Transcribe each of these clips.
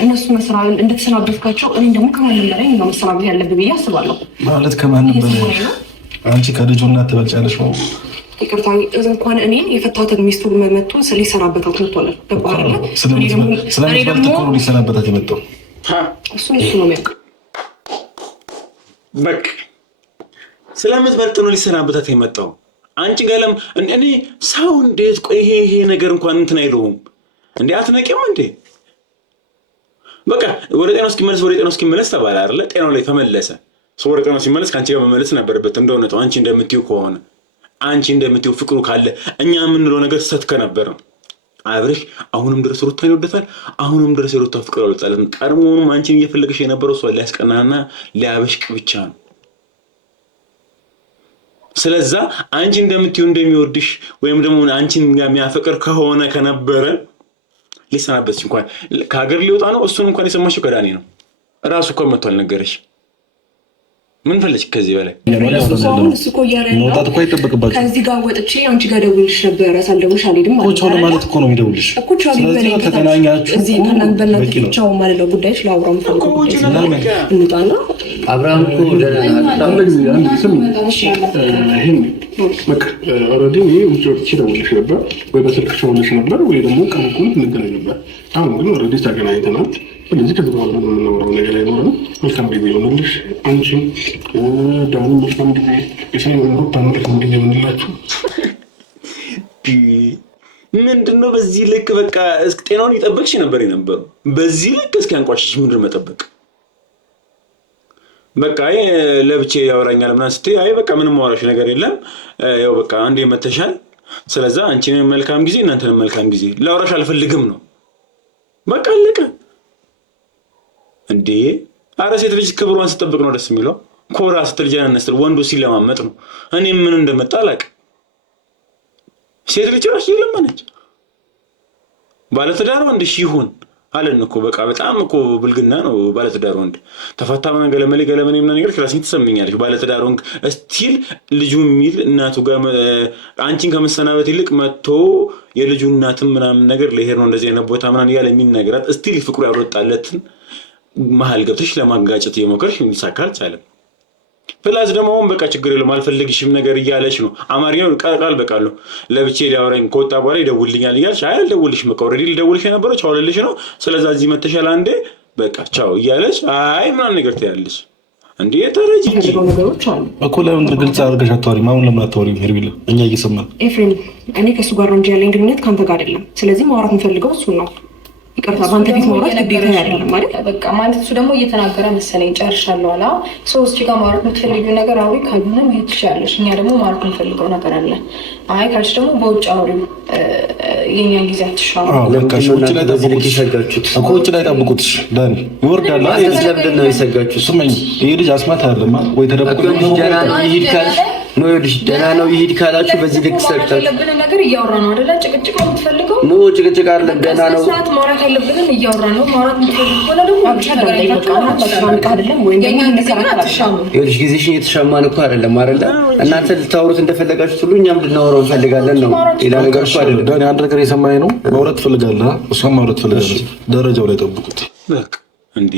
እነሱ መስራን እንድትሰናበትካቸው እኔ ደግሞ ከማንም በላይ ነው መሰናበት ያለብኝ ብዬ አስባለሁ። ማለት ከማንም በላይ አንቺ ከልጁ እናት ትበልጫለሽ ነው። ይቅርታ እንኳን እኔን የፈታሁትን ሚስቱ መመጡ ሊሰናበታት መጥቷል። ገባህ? ስለምትበልጥ እኮ ነው ሊሰናበታት የመጣው። እሱ ነው የሚያውቅ። በቃ ስለምትበልጥ ነው ሊሰናበታት የመጣው። አንቺ ጋለም እኔ ሰው እንዴት ቆይ ይሄ ነገር እንኳን እንትን አይለውም እንዴ? አትነቂም እንዴ? በቃ ወደ ጤናው እስኪመለስ ተባለ አይደለ? ጤናው ላይ ተመለሰ። ሰው ወደ ጤናው ሲመለስ ከአንቺ ጋር መመለስ ነበረበት። እንደሆነ ነው አንቺ እንደምትይው ከሆነ አንቺ እንደምትይው ፍቅሩ ካለ እኛ የምንለው ነገር ሰት ከነበረ አብርሽ አሁንም ድረስ ሩታን ይወደታል። አሁንም ድረስ የሩታ ፍቅር አልወጣለትም። ቀድሞውንም አንቺን እየፈለገሽ የነበረው እሷ ሊያስቀናና ሊያበሽቅ ብቻ ነው። ስለዛ አንቺ እንደምትይው እንደሚወድሽ ወይም ደግሞ አንቺን የሚያፈቅር ከሆነ ከነበረ ሊሰናበትሽ እንኳን ከሀገር ሊወጣ ነው። እሱን እንኳን የሰማሽው ከዳኒ ነው። ራሱ እኮ መጥቶ አልነገረሽ። ምን ፈለግሽ ከዚህ በላይ? መውጣት እኮ አይጠበቅባችሁም። ከዚህ ጋር ወጥቼ አንቺ ጋር ደውልሽ ነበር። ሳልደውልሽ አልሄድም ማለት እኮ ነው የሚደውልሽ። ስለዚህ ከተገናኛችሁ እዚህ ከናን በእናትህ ብቻው ማለት ነው። ጉዳይሽ ለአብርሃም ፈልጎ እንውጣና አብርሃም እኮ ውጭ ደውልሽ ነበር ወይ በስልክ ደውልሽ ነበር ወይ ደግሞ ቀንኩን እንገናኝ ነበር። አሁን ግን ኦልሬዲ ተገናኝተናል። ስለዚህ ከዚህ በኋላ የምናወራው ነገር አይኖርም። መልካም ጊዜ ይሆንልሽ። አንቺም ዳኒ መልካም ጊዜ የሰሩት መልካም ጊዜ ይሆንላችሁ። ምንድነው በዚህ ልክ በቃ እስኪ ጤናውን ይጠብቅሽ ነበር የነበረው። በዚህ ልክ እስኪ አንቋሽሽ ምንድን መጠበቅ? በቃ ለብቼ ያወራኛል ምናምን ስትይ አይ በቃ ምንም ማወራሽ ነገር የለም ያው በቃ አንዴ መተሻል። ስለዚህ አንቺን መልካም ጊዜ እናንተን መልካም ጊዜ ላወራሽ አልፈልግም ነው በቃ አለቀ። እንዴ አረ ሴት ልጅ ክብሯን ስትጠብቅ ነው ደስ የሚለው። ኮራ ስትል ጀነን ስትል ወንዱ ሲለማመጥ ነው። እኔ ምን እንደመጣ አላውቅ። ሴት ልጅ ራስ ይለማነች ባለትዳር ወንድ ይሁን አለን እኮ በቃ በጣም እኮ ብልግና ነው። ባለትዳር ወንድ ተፋታ ምናምን ገለመሌ ምናምን ነገር ክላስኝ ትሰምኛለሽ። ባለትዳር ወንድ እስቲል ልጁ የሚል እናቱ ጋር አንቺን ከመሰናበት ይልቅ መጥቶ የልጁ እናትም ምናምን ነገር ለሄር ነው እንደዚህ አይነት ቦታ ምናምን ያለ የሚነገራት እስቲል ፍቅሩ ያወጣለትን መሀል ገብተሽ ለማጋጨት የሞከርሽ ይሳካል ቻለም። ፕላስ ደግሞ አሁን በቃ ችግር የለም አልፈልግሽም ነገር እያለሽ ነው። አማርኛው ቃል በቃል ነው። ለብቻ ሊያወራኝ ከወጣ በኋላ ይደውልኛል እያልሽ አይ አልደውልሽም በቃ ኦልሬዲ ልደውልሽ የነበረው ቻው ልልሽ ነው። ስለዚህ እዚህ መተሻል አንዴ በቃ ቻው እያለሽ አይ ምናምን ነገር ትያለሽ። እንዴ ተረጂ ነገሮች አሉ እኮ ለምን ግልጽ አድርገሽ አታወሪም? አሁን ለምን አታወሪም? ሄርቢላ እኛ እየሰማን ኤፍሬም እኔ ከሱ ጋር ነው እንጂ ያለኝ ግንኙነት ካንተ ጋር አይደለም። ስለዚህ ማውራት የምፈልገው እሱ ነው። ይቅርታ ባንተ ፊት ማውራት ግዴታ አይደለም ማለት በቃ ማለት እሱ ደግሞ እየተናገረ መሰለኝ ጨርሻለሁ አላ ሶስት ቺጋ ማውራት የምትፈልጊው ነገር አውሪ ካልሆነ መሄድ ትችያለሽ። እኛ ደግሞ ማውራት የምፈልገው ነገር አለ። አይ ካልሽ ደግሞ በውጭ አውሪው የኛን ጊዜ አትሻሙ። ውጭ ላይ ጠብቁት። ዳኒ ይወርዳል። ለምንድን ነው የሰጋችሁት? ስመኝ ይሄ ልጅ አስማት አይደለም ወይ ተደብቆ ይሄድ ካል ነው ይልሽ ደህና ነው ይሄድ ካላችሁ በዚህ ልክ ሰግታችሁ ያለብን ነገር እያወራ ነው አይደለ? ጭቅጭቅ ነው የምትፈልገው? ነው ጭቅጭቅ አይደለም ደህና ነው ሰዓት ማውራት ያለብን እያወራ ነው። ማውራት የምትፈልገው ከሆነ ደግሞ አይደለም ወይ የኛን ጊዜ ግን አትሻሙ። ይልሽ ጊዜሽን እየተሻማን እኮ አይደለም አይደለ? እናንተ ልታወሩት እንደፈለጋችሁት ሁሉ እኛም እንድናወራው እንፈልጋለን ነው። ሌላ ነገር እኮ አይደለም። ዳኒ አንድ ነገር የሰማኝ ነው። ማውራት ትፈልጋለህ? እሷም ማውራት ትፈልጋለች። ደረጃው ላይ ጠብቁት። በቃ እንዴ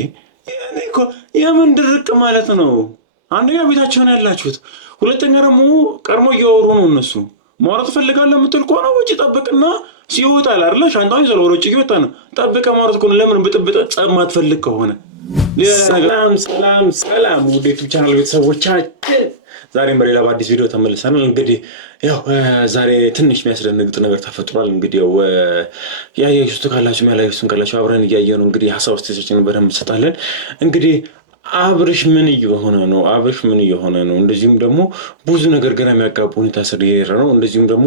እኔ እኮ የምን ድርቅ ማለት ነው። አንደኛ ቤታቸው ነው ያላችሁት፣ ሁለተኛ ደግሞ ቀድሞ እያወሩ ነው እነሱ። ማውራት ትፈልጋለህ የምትል ከሆነ ውጭ ጠብቅና ሲወጣል አይደለ? ሻንጣውን ይዘው ወደ ውጭ ይወጣ ነው። ጠብቀህ ማውራት ከሆነ ለምን ብጥብጥ ጸብ ማትፈልግ ከሆነ ሰላም ውድ ዩቲዩብ ቻናል ቤተሰቦቻችን ዛሬም በሌላ በአዲስ ቪዲዮ ተመልሰናል። እንግዲህ ያው ዛሬ ትንሽ የሚያስደነግጥ ነገር ተፈጥሯል። እንግዲህ ያው ያያችሁት ካላችሁ ያላያችሁት ካላችሁ አብረን እያየነው እንግዲህ ሀሳብ አስተያየታችንን በደንብ እንሰጣለን። እንግዲህ አብርሽ ምን እየሆነ ነው? አብርሽ ምን እየሆነ ነው? እንደዚሁም ደግሞ ብዙ ነገር ገና የሚያጋቡ ሁኔታ ስር እየሄደ ነው። እንደዚሁም ደግሞ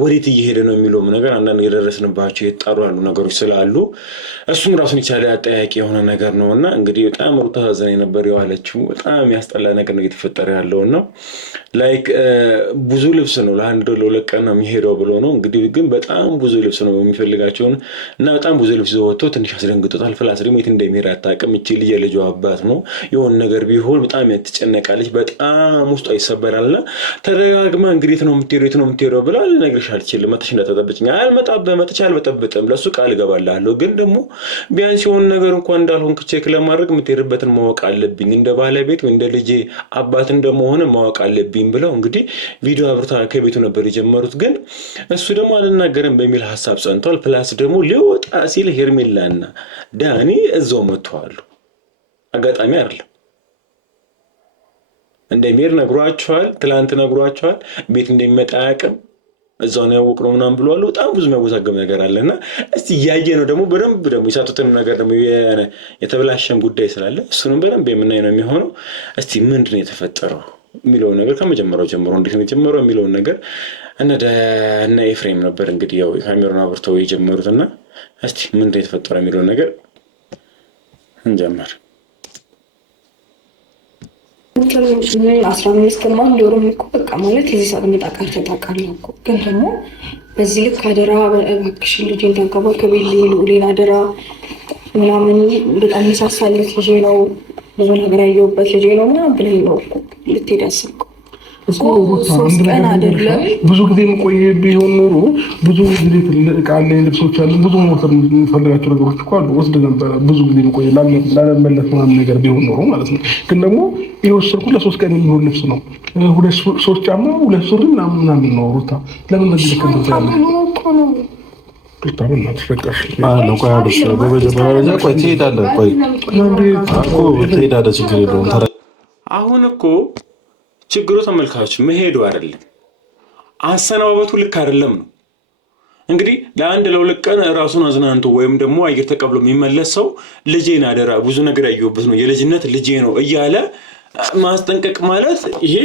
ወዴት እየሄደ ነው የሚለውም ነገር አንዳንድ የደረስንባቸው የተጣሩ ያሉ ነገሮች ስላሉ እሱም ራሱን የቻለ አጠያቂ የሆነ ነገር ነው እና እንግዲህ በጣም ሩታ ታዘነ ነበር የዋለችው። በጣም ያስጠላ ነገር ነው እየተፈጠረ ያለውን ነው። ላይክ ብዙ ልብስ ነው ለአንድ ለሁለት ቀን ነው የሚሄደው ብሎ ነው እንግዲህ፣ ግን በጣም ብዙ ልብስ ነው የሚፈልጋቸውን እና በጣም ብዙ ልብስ ወጥቶ ትንሽ አስደንግጦታል። ፍላስ ደግሞ የት እንደሚሄድ አታውቅም። እቺ ልጅ የልጇ አባት ነው የሆነ ነገር ቢሆን በጣም ትጨነቃለች፣ በጣም ውስጧ ይሰበራልና ተደጋግማ እንግዲህ የት ነው የምትሄደው ብላ ልነግርሽ አልችልም። መጥተሽ እንዳትጠብቂኝ። አልመጣብህም፣ መጥቼ አልበጠብጥም፣ ለሱ ቃል እገባልሃለሁ። ግን ደግሞ ቢያንስ የሆነ ነገር እንኳን እንዳልሆንክ ቼክ ለማድረግ የምትሄድበትን ማወቅ አለብኝ፣ እንደ ባለቤት ወይ እንደ ልጄ አባት እንደመሆን ማወቅ አለብኝ ብለው እንግዲህ ቪዲዮ አብርታ ከቤቱ ነበር የጀመሩት። ግን እሱ ደግሞ አልናገርም በሚል ሀሳብ ጸንቷል። ፕላስ ደግሞ ሊወጣ ሲል ሄርሜላና ዳኒ እዛው መጥተዋል። አጋጣሚ አይደለም፣ እንደሚሄድ ነግሯቸዋል። ትላንት ነግሯቸዋል። ቤት እንደሚመጣ አያውቅም። እዛው ነው ያወቅነው ምናምን ብለዋል። በጣም ብዙ የሚያወዛገብ ነገር አለና እስቲ እያየ ነው ደግሞ በደንብ ደግሞ የሳቱትን ነገር ደግሞ የተበላሸም ጉዳይ ስላለ እሱንም በደንብ የምናይ ነው የሚሆነው። እስቲ ምንድን ነው የተፈጠረው የሚለውን ነገር ከመጀመሪያው ጀምሮ እንዴት ነው የጀመረው የሚለውን ነገር እነ ኤፍሬም ነበር እንግዲህ ያው ካሜራውን አብርተው የጀመሩትና እስቲ ምንድን ነው የተፈጠረው የሚለውን ነገር እንጀምር። 15 ቀን ሊወሩም እኮ በቃ ማለት የዚህ ሰዓት መጣቃር ተጣቃለሁ እኮ። ግን ደግሞ በዚህ ልክ አደራ እባክሽን ልጄን ተንከባከቢልኝ፣ ሌላ አደራ ምናምን በጣም መሳሳለት ልጄ ነው፣ ብዙ ነገር ያየሁበት ልጄ ነው ምናምን ብለኝ ነው እኮ ልትሄድ ያሰብኩት። ሶስት ቀን አይደለም ብዙ ጊዜ መቆየ ቢሆን ኖሮ ብዙ ጊዜ ትልቅ አለ ልብሶች አሉ፣ ብዙ መውሰድ የምፈልጋቸው ነገሮች እኮ አሉ፣ ወስድ ነበረ። ብዙ ጊዜ መቆየ ላለመለስ ምናምን ነገር ቢሆን ኖሮ ማለት ነው። ግን ደግሞ የወሰድኩት ለ3 ቀን የሚሆን ልብስ ነው፣ 2 ጫማ 2 ሱሪ ምናምን ነው። ሩታ ለምን በዚህ ልክ እንደዛ ያለ አሁን እኮ ችግሩ ተመልካች መሄዱ አይደለም፣ አሰናባበቱ ልክ አይደለም ነው። እንግዲህ ለአንድ ለ2 ቀን ራሱን አዝናንቶ ወይም ደግሞ አየር ተቀብሎ የሚመለስ ሰው ልጄን አደራ ብዙ ነገር ያየሁበት ነው የልጅነት ልጄ ነው እያለ ማስጠንቀቅ ማለት ይሄ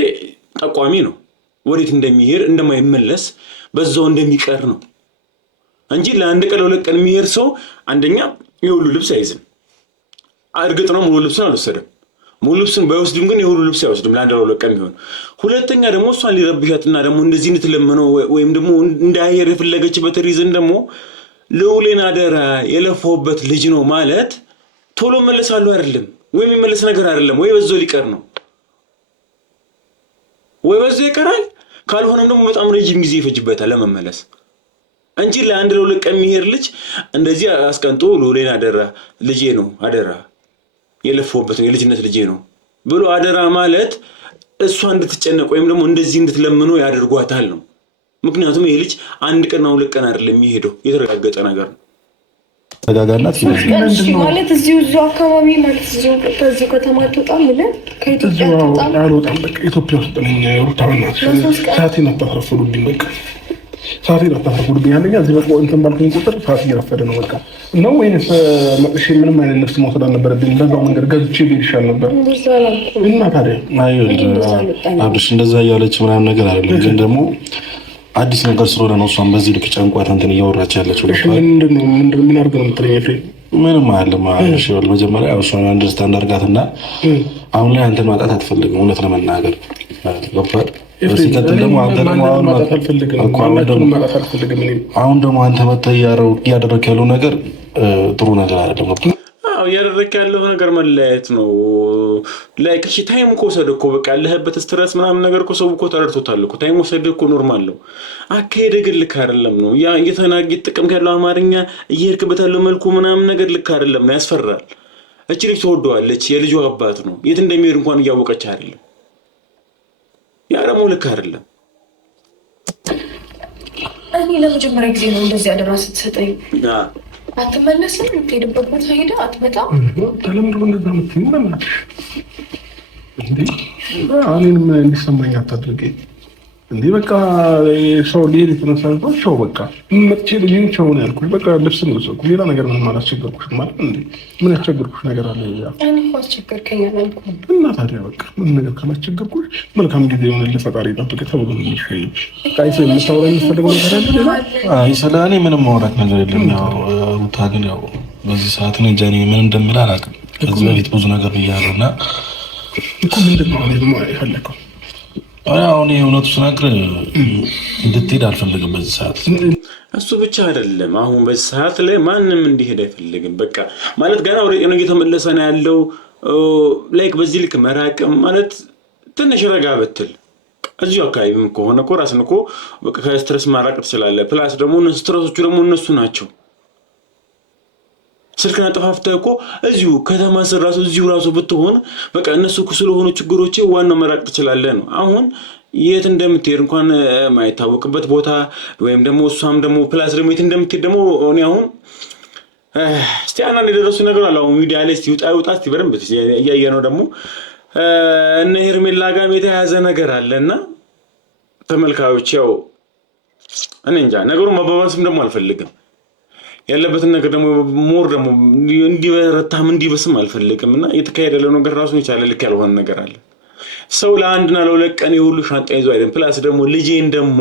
ጠቋሚ ነው። ወዴት እንደሚሄድ እንደማይመለስ በዛው እንደሚቀር ነው እንጂ ለአንድ ቀን ለ2 ቀን የሚሄድ ሰው አንደኛ የሁሉ ልብስ አይዝም። እርግጥ ነው ሙሉ ልብስን አልወሰደም። ሙሉ ልብስን ባይወስድም ግን የሁሉ ልብስ አይወስድም ለአንድ ለ2 ቀን ቢሆን። ሁለተኛ ደግሞ እሷን ሊረብሻትና ደግሞ እንደዚህ እንድትለምነው ወይም ደግሞ እንዳይሄድ የፈለገችበት ሪዝን ደግሞ ልዑሌን አደራ የለፋውበት ልጅ ነው ማለት ቶሎ መለሳለሁ አይደለም፣ ወይ የሚመለስ ነገር አይደለም፣ ወይ በዛው ሊቀር ነው፣ ወይ በዛው ይቀራል። ካልሆነም ደግሞ በጣም ረጅም ጊዜ ይፈጅበታል ለመመለስ እንጂ ለአንድ ለ2 ቀን የሚሄድ ልጅ እንደዚህ አስቀንጦ ልዑሌን አደራ ልጄ ነው አደራ የለፈውበት ነው የልጅነት ልጄ ነው ብሎ አደራ ማለት እሷ እንድትጨነቅ ወይም ደግሞ እንደዚህ እንድትለምነው ያደርጓታል ነው። ምክንያቱም ይሄ ልጅ 1 ቀን እና 2 ቀን አይደለም የሚሄደው፣ የተረጋገጠ ነገር ነው። ተጋጋላት ማለት እዚሁ አካባቢ ማለት እዚሁ ከዚህ ከተማ ተጣም ብለን ከኢትዮጵያ ተጣም አልወጣም። በቃ ኢትዮጵያ ውስጥ ነኝ። ሩታውና ሰዓቴን አታፈርፉልኝ። በቃ ሰዓቴን አታፈርፉልኝ። አንደኛ እዚህ በቃ እንትን ባልኩኝ ቁጥር ሰዓት እየረፈደ ነው። በቃ ነው ወይንስ መጥቼ ምንም አይነት ልብስ መውሰድ አልነበረብኝ? በዛው መንገድ ገዝቼ ልሄድ ይሻል ነበር። እና ታዲያ አብርሽ እንደዛ እያለች ምናምን ነገር አይደለም። ግን ደግሞ አዲስ ነገር ስለሆነ ነው እሷን በዚህ ልክ ጨንቋት እንትን እያወራች ያለችው። ምን አድርገህ ነው የምትለኝ ኤፍሬም? ምንም አይደለም። አብርሽ መጀመሪያ እሷን አንደርስታንድ አድርጋትና አሁን ላይ አንተን ማጣት አትፈልግም። እውነት ለመናገር ገባህ? ሲቀጥል ደግሞ አንተ ደግሞ አሁን ደግሞ አንተ መተህ እያደረክ ያለው ነገር ጥሩ ነገር አይደለም። እያደረክ ያለው ነገር መለያየት ነው። ላይክ እሺ ታይም እኮ ወሰደ እኮ በቃ ያለህበት ስትረስ ምናምን ነገር እኮ ሰው እኮ ተረድቶታል እኮ። ታይም ወሰደ እኮ ኖርማል ነው። አካሄድ ግን ልክ አይደለም ነው። ያ እየተጠቀምክ ያለው አማርኛ እየሄድክበት ያለው መልኩ ምናምን ነገር ልክ አይደለም ነው፣ ያስፈራል። እቺ ልጅ ትወደዋለች፣ የልጁ አባት ነው። የት እንደሚሄድ እንኳን እያወቀች አይደለም። ያ ደግሞ ልክ አይደለም። እኔ ለመጀመሪያ ጊዜ ነው እንደዚህ አደራ ስትሰጠኝ። አትመለስም? የምትሄድበት ቦታ ሄደ አትመጣም? ተለምዶ እንደዛ የምትይኝ በእናትሽ እንዴ! እኔንም እንዲሰማኝ አታድርገኝ እንዴ! በቃ ሰው ሊሄድ የተነሳበት ሰው በቃ መጥቼ ልጅን ቸው ነው ያልኩሽ። በቃ ልብስ ነው ሰው ሌላ ነገር ምንም አላስቸገርኩሽም ማለት እንዴ? ምን ያስቸገርኩሽ ነገር አለ? እኔ እኮ አስቸገርከኝ አላልኩም። እና ታዲያ በቃ ምን ነገር ካላስቸገርኩሽ መልካም ጊዜ ይሆንልሽ፣ ፈጣሪ ይጠብቅህ ተብሎ ነው የሚሸኝ። በቃ ይሄ የምታወራ የሚፈልገው ነገር አለ? አይ ስለ እኔ ምንም ማውራት ነገር የለም። ያው ሩታ ግን ያው በዚህ ሰዓት ነው እንጂ እኔ ምን እንደምል አላውቅም። ከዚህ በፊት ብዙ ነገር ብያለሁ እና እኮ ምንድን ነው እኔ የፈለከው? አሁን እውነቱ ስነግርህ እንድትሄድ አልፈልግም በዚህ ሰዓት። እሱ ብቻ አይደለም አሁን በዚህ ሰዓት ላይ ማንም እንዲሄድ አይፈልግም። በቃ ማለት ገና ወደ ጤና እየተመለሰ ነው ያለው። ላይክ በዚህ ልክ መራቅም ማለት ትንሽ ረጋ ብትል እዚሁ አካባቢም ከሆነ እኮ ራስን እኮ በቃ ከስትረስ ማራቅ ትችላለህ። ፕላስ ደግሞ ስትረሶቹ ደግሞ እነሱ ናቸው። ስልክና ጠፋፍተህ እኮ እዚሁ ከተማ ስር ራሱ እዚሁ ራሱ ብትሆን በቃ እነሱ ስለሆኑ ችግሮች ዋናው መራቅ ትችላለህ ነው። አሁን የት እንደምትሄድ እንኳን ማይታወቅበት ቦታ ወይም ደግሞ እሷም ደግሞ ፕላስ ደግሞ የት እንደምትሄድ ደግሞ እኔ አሁን እስቲ አንዳንድ የደረሱ ነገር አለ። አሁን ሚዲያ ላይ እስቲ ውጣ እስቲ በደንብ እያየ ነው ደግሞ እነ ሄርሜላ ጋርም የተያያዘ ነገር አለና ተመልካዮች ያው እኔ እንጃ ነገሩን ማባባስም ደግሞ አልፈልግም። ያለበትን ነገር ደግሞ ሞር ደግሞ እንዲበረታም እንዲበስም አልፈልግም እና እየተካሄደ ያለው ነገር ራሱን የቻለ ልክ ያልሆነ ነገር አለ። ሰው ለአንድና ለሁለት ቀን የሁሉ ሻንጣ ይዞ አይደለም። ፕላስ ደግሞ ልጄን ደግሞ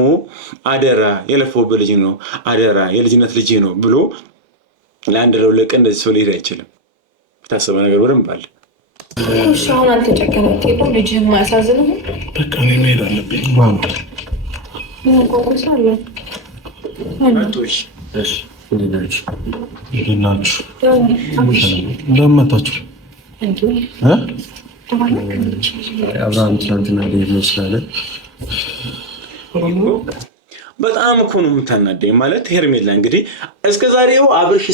አደራ የለፈውበት ልጅ ነው አደራ የልጅነት ልጄ ነው ብሎ ለአንድ ለሁለት ቀን እንደዚህ ሰው ሊሄድ አይችልም። የታሰበ ነገር በደንብ አለ። እሺ አሁን አልተጨከነም ቴዶ ልጅህን ማያሳዝንህ? በቃ እኔ መሄድ አለብኝ። እንደመጣችሁ አብርሃም ትናንትና ነው ስላለ በጣም እኮ ነው የምታናደኝ። ማለት ሄርሜላ እንግዲህ እስከዛሬው አብርሽ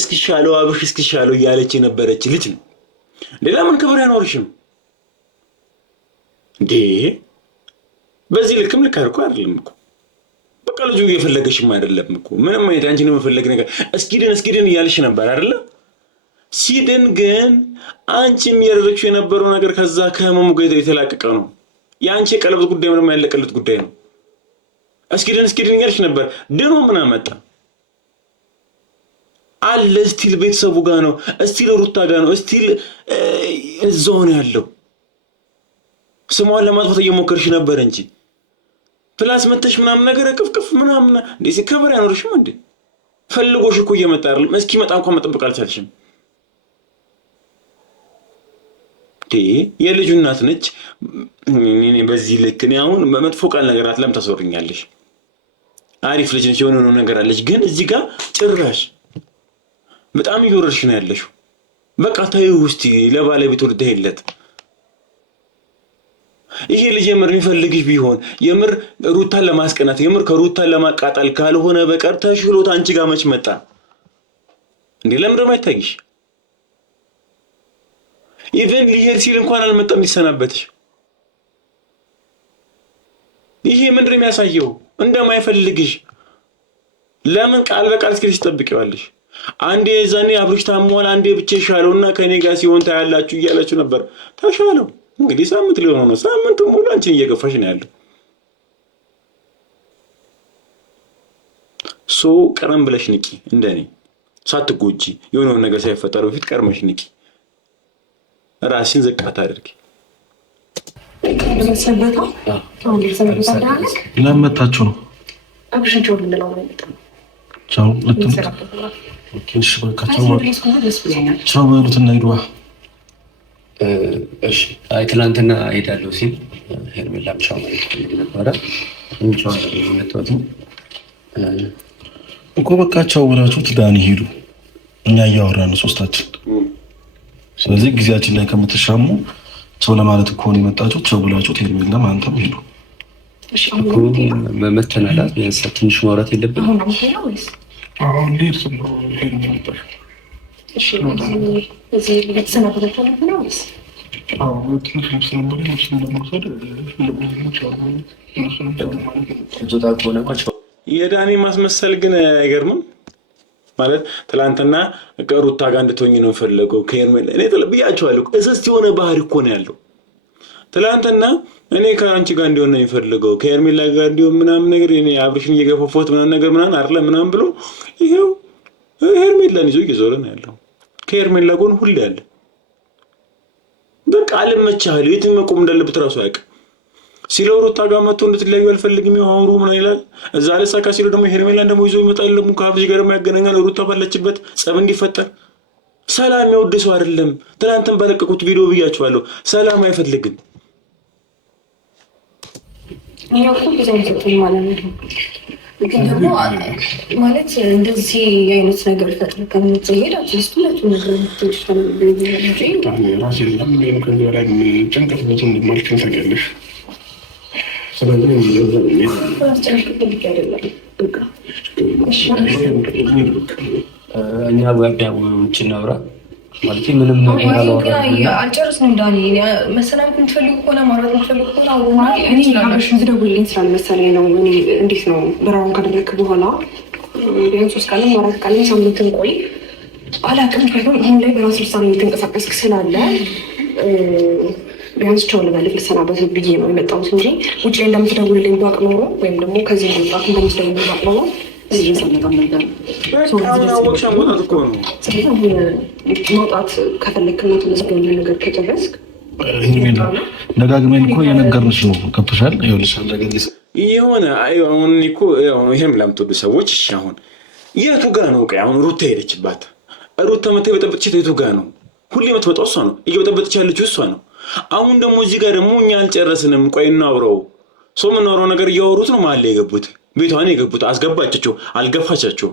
እስኪሻለው እያለች የነበረች ልጅ ነው። ሌላ ምን ክብር አይኖርሽም እንዴ? በዚህ ልክም ልክ አድርጎ አይደለም እኮ በቃ ልጁ እየፈለገሽም አይደለም እኮ ምንም አይነት አንቺን የመፈለግ ነገር እስኪድን እያልሽ ነበር አይደለ? ሲድን ግን አንቺም ያደረግሽው የነበረው ነገር ከዛ ከህመሙ ጋር የተላቀቀ ነው። የአንቺ የቀለበት ጉዳይ ምንም ያለቀለት ጉዳይ ነው። እስኪድን እያልሽ ነበር። ድኖ ምን አመጣ አለ? ስቲል ቤተሰቡ ጋር ነው፣ ስቲል ሩታ ጋር ነው፣ ስቲል እዛው ነው ያለው። ስሟን ለማጥፋት እየሞከርሽ ነበር እንጂ ፕላስ መተሽ ምናምን ነገር ቅፍቅፍ ምናምን እንዴ ከበር ያኖርሽም እንዴ? ፈልጎሽ እኮ እየመጣ አይደለም። እስኪመጣ እንኳን መጠበቅ አልቻልሽም። የልጁ እናት ነች። እኔ በዚህ ልክ እኔ አሁን መጥፎ ቃል ነገር አትለም ታስወርኛለሽ። አሪፍ ልጅ ነች፣ የሆነ ነገር አለች። ግን እዚህ ጋር ጭራሽ በጣም እየወረድሽ ነው ያለሽው። በቃ ታዩ ውስጥ ለባለቤት ወርደህለት ይሄ ልጅ የምር የሚፈልግሽ ቢሆን የምር ሩታን ለማስቀናት የምር ከሩታን ለማቃጣል ካልሆነ በቀር ተሽሎት አንቺ ጋር መች መጣ እንዴ? ለምን ደግሞ አይታይሽ? ኢቨን ሊሄድ ሲል እንኳን አልመጣም ሊሰናበትሽ። ይሄ ምንድነው የሚያሳየው? እንደማይፈልግሽ። ለምን ቃል በቃል እስኪልሽ ትጠብቂዋለሽ? አንዴ የዛኔ አብርሽ ታሟል፣ አንዴ ብቻ ይሻለውና ከኔ ጋር ሲሆን ታያላችሁ እያላችሁ ነበር። ተሻለው። እንግዲህ ሳምንት ሊሆን ነው። ሳምንት ሙሉ አንቺን እየገፋሽ ነው ያለው። ቀረም ብለሽ ንቂ። እንደኔ ሳትጎጂ የሆነ ነገር ሳይፈጠር በፊት ቀርመሽ ንቂ። ራስሽን ዝቅ አታድርጊ። ለመታችሁ ነው ቻው ቻው በሉትና ሂዱ። እሺ አይ ትናንትና ሄዳለሁ ሲል ሄርሜላም ቻው ማለት ነበረ እኮ በቃ ቻው ብላችሁ ዳኒ ሂዱ። እኛ እያወራን ነው ሶስታችን። ስለዚህ ጊዜያችን ላይ ከምትሻሙ ቻው ለማለት እኮ ነው የመጣችሁ። ቻው ብላችሁ ሄርሜላም አንተም ሂዱ። እሺ መተናላት ትንሽ ማውራት የለብንም። አሁን ሌት ነው ሄርሜላ እሺ እዚህ ለተሰናበታችሁ ነው ወይስ? ትንሽ ልብስ ነበር ለመውሰድ የዳኒ ማስመሰል ግን አይገርምም? ማለት ትላንትና ከሩታ ጋር እንድትሆኝ ነው የፈለገው ከሄርሜላ። እኔ ብያቸዋለሁ፣ እስስት የሆነ ባህሪ እኮ ነው ያለው። ትላንትና እኔ ከአንቺ ጋር እንዲሆን ነው የሚፈልገው ከሄርሜላ ጋር እንዲሆን ምናምን ነገር እኔ አብርሽን እየገፈፎት ምናምን ነገር ምናምን አይደለ ምናምን ብሎ ይሄው ሄርሜላን ይዞ እየዞረ ነው ያለው። ከሄርሜላ ጎን ሁሌ ያለ በቃ አልመቻለሁ። የት መቆም እንዳለበት ራሱ አያውቅም። ሲለው ሩታ ጋር መጥቶ እንድትለያዩ አልፈልግም ያወሩ ምን ይላል። እዛ ለሳካ ሲለው ደግሞ ሄርሜላን ደግሞ ይዞ ይመጣል። ደግሞ ከአብርሽ ጋር የሚያገናኛል ሩታ ባለችበት ጸብ እንዲፈጠር። ሰላም የሚወድ ሰው አይደለም። ትናንትን በለቀቁት ቪዲዮ ብያቸዋለሁ። ሰላም አይፈልግም። እኛ እኮ ብዙ አይሰጡኝ ማለት ነው። ግን ደግሞ ማለት እንደዚህ አይነት ነገር ፈጥሮ ከምትሄድ አትሊስት ሁለቱ ነገር ምትሄድ ራሴን ለምን ከዚህ በላይ ጭንቀት ብዙ እንደማልችል ታውቂያለሽ። ስለዚህ እኛ ጓዳው እንችናውራ ማለት ምንም አልጨርስንም። ዳኒ መሰናበት የምትፈልጉ ከሆነ ማውራት የምትፈልጉ ከሆነ እኔ አብረሽ ዝደውልልኝ ስላልመሰለኝ ነው። እኔ እንዴት ነው በራውን ካደረግክ በኋላ ቢያንስ 3 ቀንም 4 ቀንም ሳምንትን ቆይ አላውቅም። ምክንያቱም አሁን ላይ በራስ ልሳን የተንቀሳቀስክ ስላለ ቢያንስ ቻው ልበልህ ልሰናበት ብዬ ነው የመጣሁት እንጂ ውጭ ላይ እንደምትደውልልኝ ባቅ ኖሮ ወይም ደግሞ ከዚህ መውጣት እንደምትደውልልኝ ባቅ ኖሮ መውጣት ከፈለክና ተመስገን ነገር ከጨረስክ ደጋግመን እኮ የነገርንሽ ነው። ከፍሻል የሆነ አሁን እኮ ይሄም ለምትወዱ ሰዎች እሺ፣ አሁን የቱ ጋ ነው? አሁን ሩታ ሄደችባት። ሩታ መታ የበጠበጥሽ የቱ ጋ ነው? ሁሌ የምትመጣው እሷ ነው። እየበጠበጥሽ ያለችው እሷ ነው። አሁን ደግሞ እዚህ ጋር ደግሞ እኛ አልጨረስንም። ቆይ እናውራው። ሰው የምናወራው ነገር እያወሩት ነው። መሀል ላይ የገቡት ቤቷን የገቡት አስገባቻቸው፣ አልገፋቻቸው።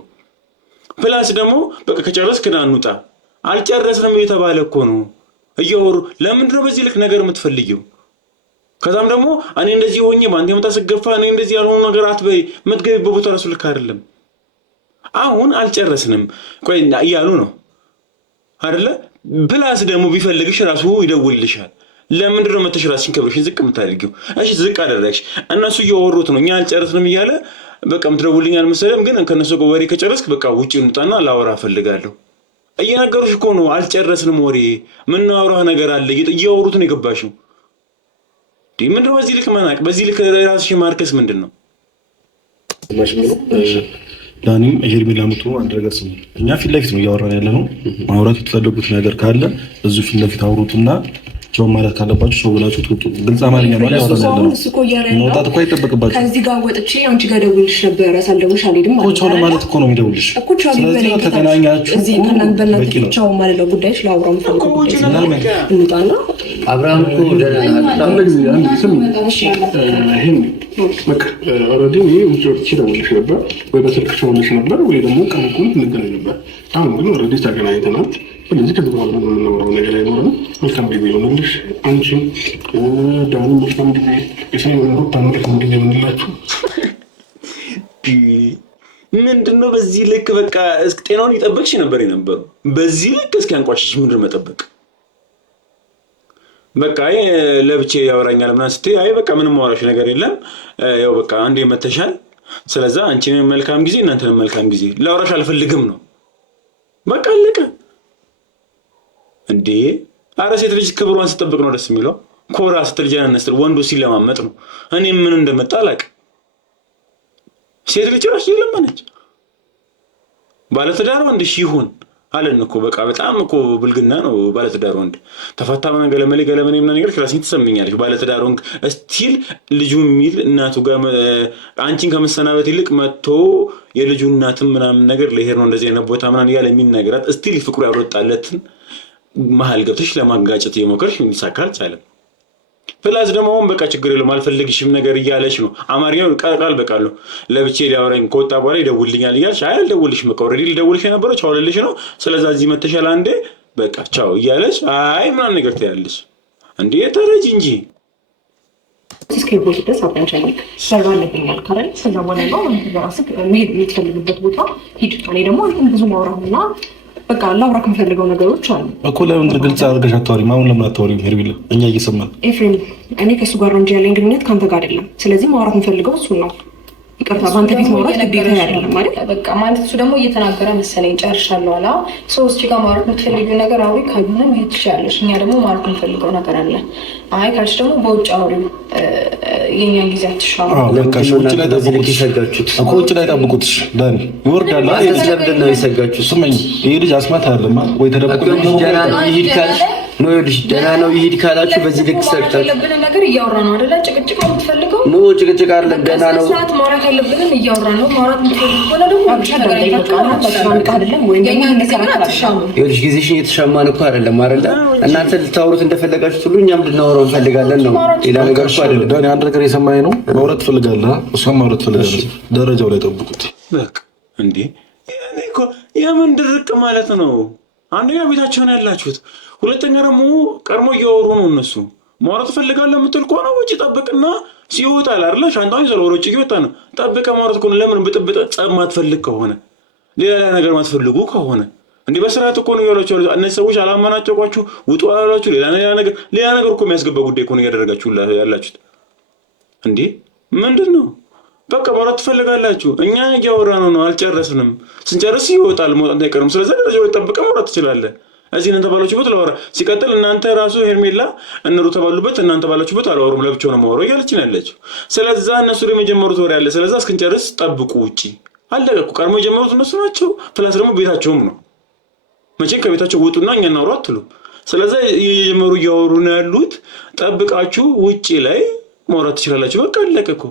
ፕላስ ደግሞ በቃ ከጨረስክ ና እንውጣ። አልጨረስንም እየተባለ እኮ ነው እያወሩ። ለምንድን ነው በዚህ ልክ ነገር የምትፈልጊው? ከዛም ደግሞ እኔ እንደዚህ ሆኜ በአንተ የምታስገፋ እኔ እንደዚህ ያልሆኑ ነገር አትበይ። የምትገቢበት ቦታ ራሱ ልክ አይደለም። አሁን አልጨረስንም ቆይ እያሉ ነው አይደለ? ፕላስ ደግሞ ቢፈልግሽ ራሱ ይደውልልሻል። ለምንድን ነው መተሽ ራስሽን ክብርሽን ዝቅ የምታደርጊው? እሺ ዝቅ አደረግሽ። እነሱ እያወሩት ነው። እኛ አልጨረስንም እያለ በቃ የምትደውልልኝ አልመሰለም። ግን ከነሱ ጋር ወሬ ከጨረስክ በቃ ውጪ እንውጣና ላወራ እፈልጋለሁ። እየነገሩሽ እኮ ነው። አልጨረስንም ወሬ ምናወራው ነገር አለ። እያወሩት ነው የገባሽው። ምንድን ነው በዚህ ልክ መናቅ? በዚህ ልክ ራስሽን ማርከስ ምንድን ነው? ዳኒም ሄርሜላ ምቱ አንድ ነገር ስሙ። እኛ ፊት ለፊት ነው እያወራን ያለ ነው። ማውራት የምትፈልጉት ነገር ካለ እዚሁ ፊት ለፊት አውሩትና ቻው ማለት ካለባችሁ ሰው ብላችሁ ትውጡ። ግልጽ አማርኛ ማለት ያወራን ያለ ነው። መውጣት እኮ አይጠበቅባችሁ። ከዚህ ጋር ወጥቼ አንቺ ጋር ደውልሽ ነበር። ሳልደውልሽ አልሄድም ማለት ነው። ቻው ማለት እኮ ነው የሚደውልሽ እኮ ቻው ቢበለኝ ተገናኛችሁ እዚህ ከናን በእናንተ ቻው ማለት ነው። ጉዳይሽ ላውራው ፈልገው እንውጣና አብርሃም እኮ ኦልሬዲ ውጭ ወጥቼ ደውልሽ ነበር ወይ በስልክ ደውልሽ ነበር ወይ ደግሞ ቀን እኮ እንገናኝ ነበር። አሁን ግን ኦልሬዲ ተገናኝተናል። ስለዚህ ከዚህ በኋላ የምናወራው ነገር አይኖርም። መልካም ጊዜ ይሆንልሽ። አንቺም ዳኒ መልካም ጊዜ መልካም ጊዜ ይሆንላችሁ። ምንድን ነው በዚህ ልክ በቃ ጤናውን ይጠብቅሽ ነበር የነበረው። በዚህ ልክ እስኪ አንቋሽሽ ምንድን መጠበቅ? በቃ ለብቼ ያወራኛል ምናምን ስትይ አይ በቃ ምንም ማውራሽ ነገር የለም ያው በቃ አንዴ መተሻል። ስለዛ አንቺንም መልካም ጊዜ እናንተንም መልካም ጊዜ። ላውራሽ አልፈልግም ነው በቃ አለቀ እንዴ። ኧረ ሴት ልጅ ክብሯን ስትጠብቅ ነው ደስ የሚለው። ኮራ ስትል ጀነን ስትል ወንዱ ሲለማመጥ ነው። እኔ ምን እንደመጣ አላውቅም። ሴት ልጅ ራስ ይለማነች ባለትዳር ወንድ ይሁን አለን እኮ በቃ በጣም እኮ ብልግና ነው። ባለትዳር ወንድ ተፈታ ምን ገለመሌ ምናምን ነገር ክላስን ትሰምኛለሽ። ባለትዳር ወንድ እስቲል ልጁ የሚል እናቱ ጋር አንቺን ከመሰናበት ይልቅ መጥቶ የልጁ እናትም ምናምን ነገር ለሄር ነው እንደዚህ አይነት ቦታ ምናምን ያለ የሚነገራት እስቲል ፍቅሩ ያወጣለትን መሀል ገብተሽ ለማጋጨት የሞከርሽ ሊሳካል ቻለ። ፕላስ ደግሞ አሁን በቃ ችግር የለውም አልፈልግሽም ነገር እያለሽ ነው። አማርኛው ቃል በቃል ነው። ለብቼ ሊያወራኝ ከወጣ በኋላ ይደውልልኛል እያልሽ አይ አልደውልሽም በቃ ኦልሬዲ ልደውልሽ የነበረው ቻው ልልሽ ነው። ስለዚህ እዚህ መተሻል አንዴ በቃ ቻው እያለሽ አይ ምናምን ነገር ትያለሽ እንዴ። ተረጅ እንጂ እስከቦት ድረስ አብራንቻለክ ሰርቫለብኛል ካረል ስለሆነ ነው ራስክ መሄድ የምትፈልግበት ቦታ ሂድ። እኔ ደግሞ አንተም ብዙ ማውራትና በቃ ላውራክ የምፈልገው ነገሮች አሉ እኮ። ለምን ግልጽ አድርገሽ አታወሪም? አሁን ለምን አታወሪም? ሄርሜላ እኛ እየሰማን ኤፍሬም፣ እኔ ከእሱ ጋር እንጂ ያለኝ ግንኙነት ከአንተ ጋር አይደለም። ስለዚህ ማውራት የምፈልገው እሱን ነው። ይቅርታ በአንተ ቤት ማውራት ግዴታ አይደለም ማለት በቃ ማለት እሱ ደግሞ እየተናገረ መሰለኝ ጨርሻለሁ አላ ሶስት ጋር ማውራት የምትፈልጊው ነገር አውሪ፣ ካልሆነ መሄድ ትችያለሽ። እኛ ደግሞ ማውራት የምፈልገው ነገር አለ። አይ ካልሽ ደግሞ በውጭ አውሪው፣ የኛን ጊዜ አትሻሙ። ውጭ ላይ ጠብቁት። ዳኒ ይወርዳል። ለምንድን ነው የሰጋችሁት? ስመኝ ይሄ ልጅ አስማት አይደለም ወይ ተደብቆ ደህና ነው ይሄድ ካላችሁ በዚህ ልክ ሰርታችሁ ያለብን ነገር እያወራ ነው አይደለ? ጭቅጭቅ ነው የምትፈልገው ኖ ጭቅጭቅ አይደለም ገና ነው። ሰዓት ማውራት ያለብንን እያወራን ነው። ማውራት ሆነ ደግሞ አይደለም ወይ ገኛ እንደዚህ አትሻሙ። ይኸውልሽ ጊዜሽን እየተሻማን እኮ አይደለም አይደለ? እናንተ ልታወሩት እንደፈለጋችሁት ሁሉ እኛም እንድናወራው እንፈልጋለን ነው። ሌላ ነገር እኮ አይደለም። ዳኒ አንድ ነገር የሰማኸኝ ነው። ማውራት ትፈልጋለህ፣ እሷም ማውራት ትፈልጋለች። ደረጃው ላይ ጠብቁት። በቃ እንዴ እኔ እኮ የምን ድርቅ ማለት ነው? አንደኛ ቤታቸው ነው ያላችሁት፣ ሁለተኛ ደግሞ ቀድሞ እያወሩ ነው እነሱ። ማውራት ትፈልጋለህ የምትል ከሆነ ውጭ ጠብቅና ሲወጣል አይደለ? ሻንጣውን ይዘው ወደ ውጭ እየወጣ ነው። ጠብቀህ ማውራት ከሆነ ለምን ብጥብጥ ጸብ ማትፈልግ ከሆነ ሌላ ነገር ማትፈልጉ ከሆነ እንዴ በስርዓት እኮ ነው ያላችሁ። እነዚህ ሰዎች አላመናጨቋችሁ፣ ውጡ አላላችሁ። ሌላ ነገር እኮ የሚያስገባ ጉዳይ እኮ ነው እያደረጋችሁ ያላችሁት። እንዴ ምንድን ነው? በቃ ማውራት ትፈልጋላችሁ፣ እኛ እያወራን ነው፣ አልጨረስንም። ስንጨርስ ይወጣል፣ መውጣት አይቀርም። ስለዚህ ደረጃው ላይ ጠብቀህ ማውራት ትችላለህ። እዚህ እናንተ ባላችሁበት ላወራ። ሲቀጥል እናንተ ራሱ ሄርሜላ እነሩ ተባሉበት እናንተ ባላችሁበት አላወሩም፣ ለብቻው ነው የማወራው እያለች ነው ያለችው። ስለዛ እነሱ ደግሞ የጀመሩት ወሬ አለ። ስለዛ እስክንጨርስ ጠብቁ ውጪ። አለቀ እኮ። ቀድሞ የጀመሩት እነሱ ናቸው። ፕላስ ደግሞ ቤታቸውም ነው። መቼም ከቤታቸው ውጡና እኛ እናውራ አትሉም። ስለዛ እየጀመሩ እያወሩ ነው ያሉት። ጠብቃችሁ ውጪ ላይ ማውራት ትችላላችሁ። በቃ አለቀ እኮ።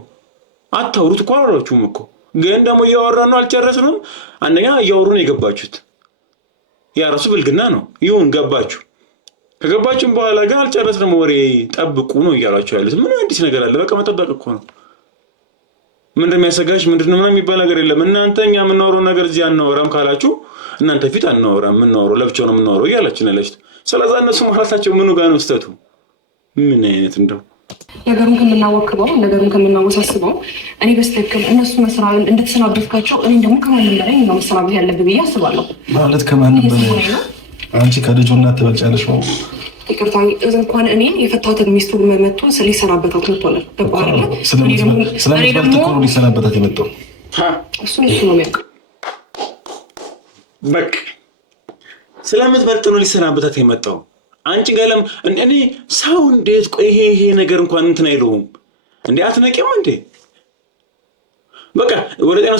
አታውሩት እኮ አላወራችሁም እኮ። ግን ደግሞ እያወራን ነው፣ አልጨረስንም። አንደኛ እያወሩ ነው የገባችሁት። ያ ራሱ ብልግና ነው። ይሁን ገባችሁ። ከገባችሁም በኋላ ግን አልጨረስንም ወሬ ጠብቁ ነው እያሏቸው ያሉት። ምን አዲስ ነገር አለ? በቃ መጠበቅ እኮ ነው። ምን እንደሚያሰጋሽ ምንድነው ምናምን የሚባል ነገር የለም። እናንተ እኛ የምናወራው ነገር እዚህ አናወራም ካላችሁ እናንተ ፊት አናወራም፣ የምናወራው ለብቻው ነው የምናወራው እያላችሁ ነው ያላችሁት። ስለዛ እነሱ ማለታቸው ምኑ ጋር ነው ስተቱ? ምን አይነት እንደው ነገሩን ከምናወክበው ነገሩን ከምናወሳስበው እኔ በስተክል እነሱ መስራ እንድትሰናበትካቸው እኔ ደግሞ ከማንም በላይ ነው መሰናበት ያለብኝ ብዬ አስባለሁ። ማለት ከማንም በላይ አንቺ ከልጁ እናት ትበልጫለሽ ነው። ይቅርታ እንኳን እኔን የፈታሁትን ሚስቱ መመቱ ሊሰናበታት መጥቷል። ስለምትበልጥ እኮ ነው ሊሰናበታት የመጣው። እሱ ነው የሚያውቀው። በቃ ስለምትበልጥ ነው ሊሰናበታት የመጣው። አንቺ ጋለም እኔ ሰው እንዴት ቆይ ይሄ ነገር እንኳን እንትን አይለውም እንዴ? አትነቂም እንዴ? በቃ ወደ ጤናው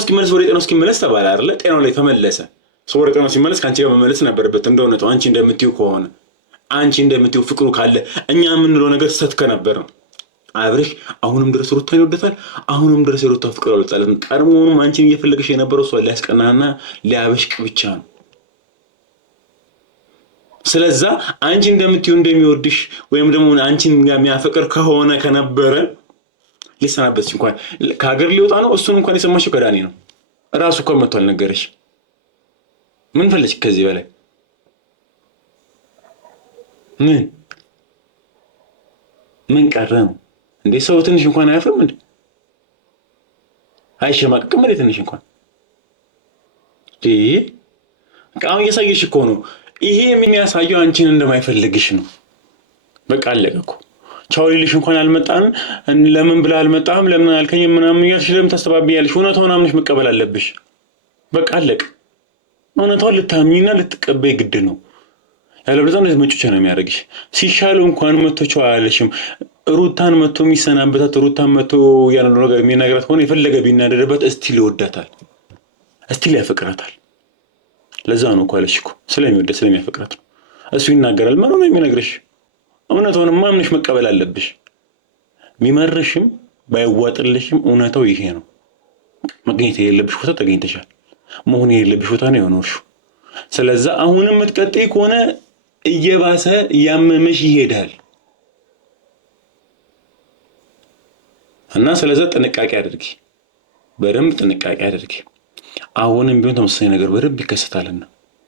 እስኪመለስ ተባለ አይደለ? ጤናው ላይ ተመለሰ። ሰው ወደ ጤናው ሲመለስ ከአንቺ ጋር መመለስ ነበረበት። እንደሆነ ነው አንቺ እንደምትይው ከሆነ አንቺ እንደምትይው ፍቅሩ ካለ እኛ የምንለው ነገር ሰት ከነበረ አብረሽ አሁንም ድረስ ሩታን ይወደታል። አሁንም ድረስ የሩታ ፍቅር አልወጣለም። ቀድሞውንም አንቺን እየፈለገሽ የነበረው እሷ ሊያስቀናና ሊያበሽቅ ብቻ ነው። ስለዛ አንቺ እንደምትይው እንደሚወድሽ ወይም ደግሞ አንቺን የሚያፈቅር ከሆነ ከነበረ ሊሰናበትሽ እንኳን ከሀገር ሊወጣ ነው። እሱን እንኳን የሰማሽው ከዳኒ ነው። ራሱ እኮ መጥቶ አልነገረሽ። ምን ፈለግሽ ከዚህ በላይ? ምን ቀረ ነው እንዴ? ሰው ትንሽ እንኳን አያፍርም እንዴ? አይሸማቅቅም እንዴ? ትንሽ እንኳን አሁን እያሳየሽ እኮ ነው። ይሄ የሚያሳየው አንቺን እንደማይፈልግሽ ነው። በቃ አለቀ እኮ። ቻው ሊልሽ እንኳን አልመጣም። ለምን ብለህ አልመጣም? ለምን አልከኝ? ምናምን እያልሽ ለምን ታስተባብያለሽ? እውነታውን አምነሽ መቀበል አለብሽ። በቃ አለቀ። እውነታውን ልታምኚና ልትቀበይ ግድ ነው። ያለበለዚያ እንደዚህ መጮቻ ነው የሚያደርግሽ። ሲሻለው እንኳን መጥቶ ቻው አላለሽም። ሩታን መጥቶ የሚሰናበታት ሩታን መጥቶ ያለው ነገር የሚነግራት ከሆነ የፈለገ ቢናደድበት እስቲል ይወዳታል፣ እስቲል ያፈቅራታል። ለዛ ነው እኮ አለሽ እኮ ስለሚወደድ ስለሚያፈቅራት ነው። እሱ ይናገራል ማለት ነው የሚነግርሽ። እውነታውን ማምነሽ መቀበል አለብሽ። ቢመርሽም ባይዋጥልሽም እውነታው ይሄ ነው። መገኘት የሌለብሽ ቦታ ተገኝተሻል። መሆን የሌለብሽ ቦታ ነው የሆነሽው። ስለዛ አሁንም የምትቀጥይ ከሆነ እየባሰ እያመመሽ ይሄዳል እና ስለዛ ጥንቃቄ አድርጊ፣ በደንብ ጥንቃቄ አድርጊ። አሁንም ቢሆን ተመሳሳይ ነገር በደንብ ይከሰታልና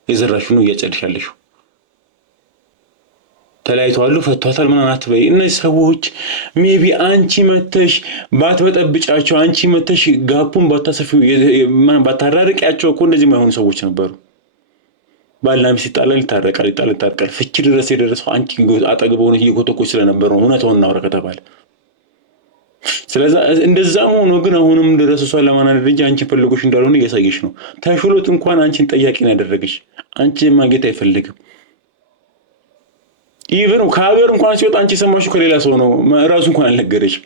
የዘራሽው ነው እያጨድሻለሽ። ተለያይተዋል፣ ፈቷታል ምናምን አትበይ። እነዚህ ሰዎች ሜቢ አንቺ መተሽ ባትበጠብጫቸው፣ አንቺ መተሽ ጋፑን ባታሰፊው ባታራርቂያቸው እኮ እንደዚህ የማይሆኑ ሰዎች ነበሩ። ባልና ሚስት ይጣላል፣ ይታረቃል። ፍቺ ድረስ የደረሰው አንቺ አጠገብ ሆነሽ እየኮተኮች ስለነበረው እውነታውን እናውራ ከተባለ። ስለዚህ እንደዛም ሆኖ ግን አሁንም ድረስ እሷን ለማናደድ እንጂ አንቺን ፈልጎሽ እንዳልሆነ እያሳየሽ ነው። ተሽሎት እንኳን አንቺን ጠያቂ ነው ያደረገሽ። አንቺን ማግኘት አይፈልግም። ኢቭን ከሀገር እንኳን ሲወጣ አንቺ ሰማሽው ከሌላ ሰው ነው። ራሱ እንኳን አልነገረሽም።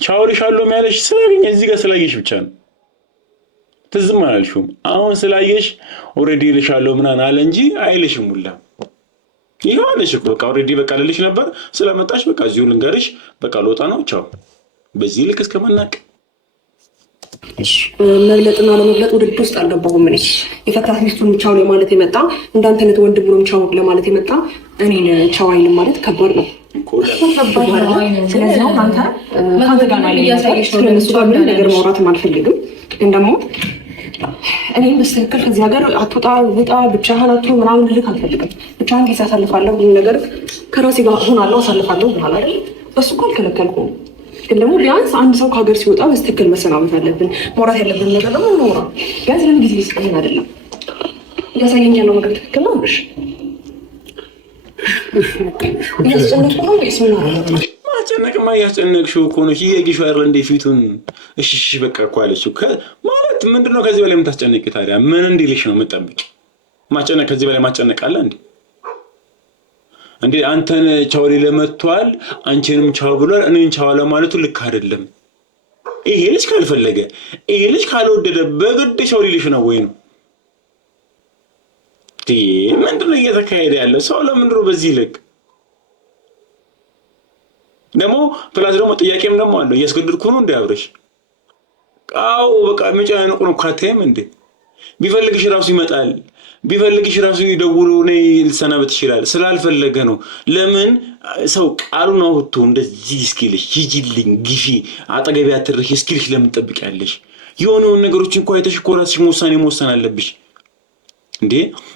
ቻው ልሻለሁ ያለሽ ስላገኘ እዚህ ጋር ስላየሽ ብቻ ነው። ትዝም አላልሽውም። አሁን ስላየሽ ኦልሬዲ ልሻለሁ ምናምን አለ እንጂ አይልሽም ሁላ። ይኸው አለሽ እኮ በቃ ኦልሬዲ በቃ ልልሽ ነበር ስለመጣሽ በቃ እዚሁ ልንገርሽ በቃ ልወጣ ነው ቻው በዚህ ልክ እስከመናቅ መብለጥና ለመብለጥ ውድድር ውስጥ አልገባሁም። እኔ የፈታት ሚስቱን ቻው ለማለት የመጣ እንዳንተ አይነት ወንድ ብሎም ቻው ለማለት የመጣ እኔን ቻው አይልም ማለት ከባድ ነው። ስለዚህ አንተ ከአንተ ጋር ስለነሱ ጋር ምንም ነገር ማውራትም አልፈልግም። ግን ደግሞ እኔም በስትክክል ከዚህ ሀገር አትወጣ ውጣ ብቻህን አትሁን ምናምን ልልክ አልፈልግም። ብቻህን ጊዜ አሳልፋለሁ፣ ብዙ ነገር ከራሴ ጋር ሆናለሁ፣ አሳልፋለሁ ብሏል አይደል? በሱ እኮ አልከለከልኩም። ግን ደግሞ ቢያንስ አንድ ሰው ከሀገር ሲወጣ በስትክክል መሰናበት አለብን። ማውራት ያለብን ነገር ደግሞ ኖራ ቢያንስ ለምን ጊዜ ይስጠኝ አይደለም? እያሳየኝ ያለው ነገር ትክክል ነው። እሺ እያስጨነቅኩ ነው ወይስ ምን አለ? ማጨነቅማ እያስጨነቅሽው እኮ ነው። እየጊሹ አይደል እንደ ፊቱን እሺ በቃ እኮ አለችው ማለት ምንድነው? ከዚህ በላይ የምታስጨንቂ ታዲያ ምን እንዲልሽ ነው የምጠብቂ? ማጨነቅ ከዚህ በላይ ማጨነቅ አለ እንዴ? እንዴ አንተን ቻው ለመጥቷል አንቺንም ቻው ብሏል። እኔን ቻው ለማለቱ ልክ አይደለም። ይሄ ልጅ ካልፈለገ ይሄ ልጅ ካልወደደ በግድ ቻው ሊልሽ ነው ወይ ነው? ምንድነው እየተካሄደ ያለው? ሰው ለምንድነው በዚህ ልክ ደግሞ ፕላስ ደግሞ ጥያቄም ደግሞ አለው። እያስገድድኩ ነው እንዴ አብረሽ? አዎ በቃ መጨናነቁ ነው። ካቴም እንዴ ቢፈልግሽ ራሱ ይመጣል። ቢፈልግሽ ራሱ ይደውሉ ነው ልሰናበት ይችላል። ስላልፈለገ ነው። ለምን ሰው ቃሉን አውጥቶ እንደዚህ እስኪልሽ ሂጂልኝ ግፊ አጠገቢ አትርሽ እስኪልሽ ለምን ትጠብቂያለሽ? የሆነውን ነገሮች እንኳን አይተሽ እኮ ራስሽ መወሰን አለብሽ እንዴ።